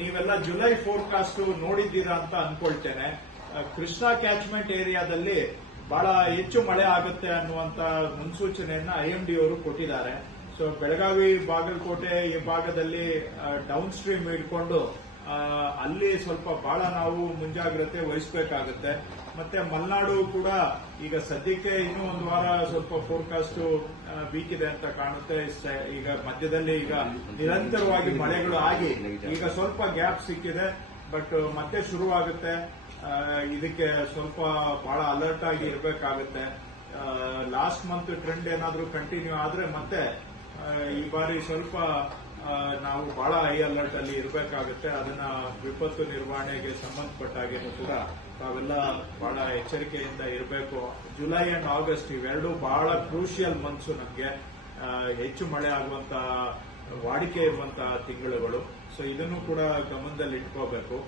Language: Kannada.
ನೀವೆಲ್ಲ ಜುಲೈ ಫೋರ್ಕಾಸ್ಟ್ ನೋಡಿದ್ದೀರಾ ಅಂತ ಅನ್ಕೊಳ್ತೇನೆ. ಕೃಷ್ಣಾ ಕ್ಯಾಚ್ಮೆಂಟ್ ಏರಿಯಾದಲ್ಲಿ ಬಹಳ ಹೆಚ್ಚು ಮಳೆ ಆಗುತ್ತೆ ಅನ್ನುವಂತ ಮುನ್ಸೂಚನೆಯನ್ನ ಐಎಂಡಿ ಅವರು ಕೊಟ್ಟಿದ್ದಾರೆ. ಸೊ ಬೆಳಗಾವಿ ಬಾಗಲಕೋಟೆ ಈ ಭಾಗದಲ್ಲಿ ಡೌನ್ ಸ್ಟ್ರೀಮ್ ಇಟ್ಕೊಂಡು ಅಲ್ಲಿ ಸ್ವಲ್ಪ ಬಹಳ ನಾವು ಮುಂಜಾಗ್ರತೆ ವಹಿಸಬೇಕಾಗುತ್ತೆ. ಮತ್ತೆ ಮಲೆನಾಡು ಕೂಡ ಈಗ ಸದ್ಯಕ್ಕೆ ಇನ್ನೂ ಒಂದು ವಾರ ಸ್ವಲ್ಪ ಫೋರ್ಕಾಸ್ಟ್ ವೀಕ್ ಅಂತ ಕಾಣುತ್ತೆ. ಈಗ ಮಧ್ಯದಲ್ಲಿ ಈಗ ನಿರಂತರವಾಗಿ ಮಳೆಗಳು ಆಗಿ ಈಗ ಸ್ವಲ್ಪ ಗ್ಯಾಪ್ ಸಿಕ್ಕಿದೆ. ಬಟ್ ಮತ್ತೆ ಶುರುವಾಗುತ್ತೆ. ಇದಕ್ಕೆ ಸ್ವಲ್ಪ ಬಹಳ ಅಲರ್ಟ್ ಆಗಿ ಇರಬೇಕಾಗುತ್ತೆ. ಲಾಸ್ಟ್ ಮಂತ್ ಟ್ರೆಂಡ್ ಏನಾದರೂ ಕಂಟಿನ್ಯೂ ಆದ್ರೆ ಮತ್ತೆ ಈ ಬಾರಿ ಸ್ವಲ್ಪ ನಾವು ಬಹಳ ಹೈ ಅಲರ್ಟ್ ಅಲ್ಲಿ ಇರಬೇಕಾಗುತ್ತೆ. ಅದನ್ನ ವಿಪತ್ತು ನಿರ್ವಹಣೆಗೆ ಸಂಬಂಧಪಟ್ಟ ಹಾಗೇನು ಕೂಡ ತಾವೆಲ್ಲ ಬಹಳ ಎಚ್ಚರಿಕೆಯಿಂದ ಇರಬೇಕು. ಜುಲೈ ಅಂಡ್ ಆಗಸ್ಟ್ ಇವೆರಡು ಬಹಳ ಕ್ರೂಷಿಯಲ್ ಮಂತ್ಸ್ ನಮಗೆ. ಹೆಚ್ಚು ಮಳೆ ಆಗುವಂತ, ವಾಡಿಕೆ ಇರುವಂತಹ ತಿಂಗಳುಗಳು. ಸೊ ಇದನ್ನು ಕೂಡ ಗಮನದಲ್ಲಿ ಇಟ್ಕೋಬೇಕು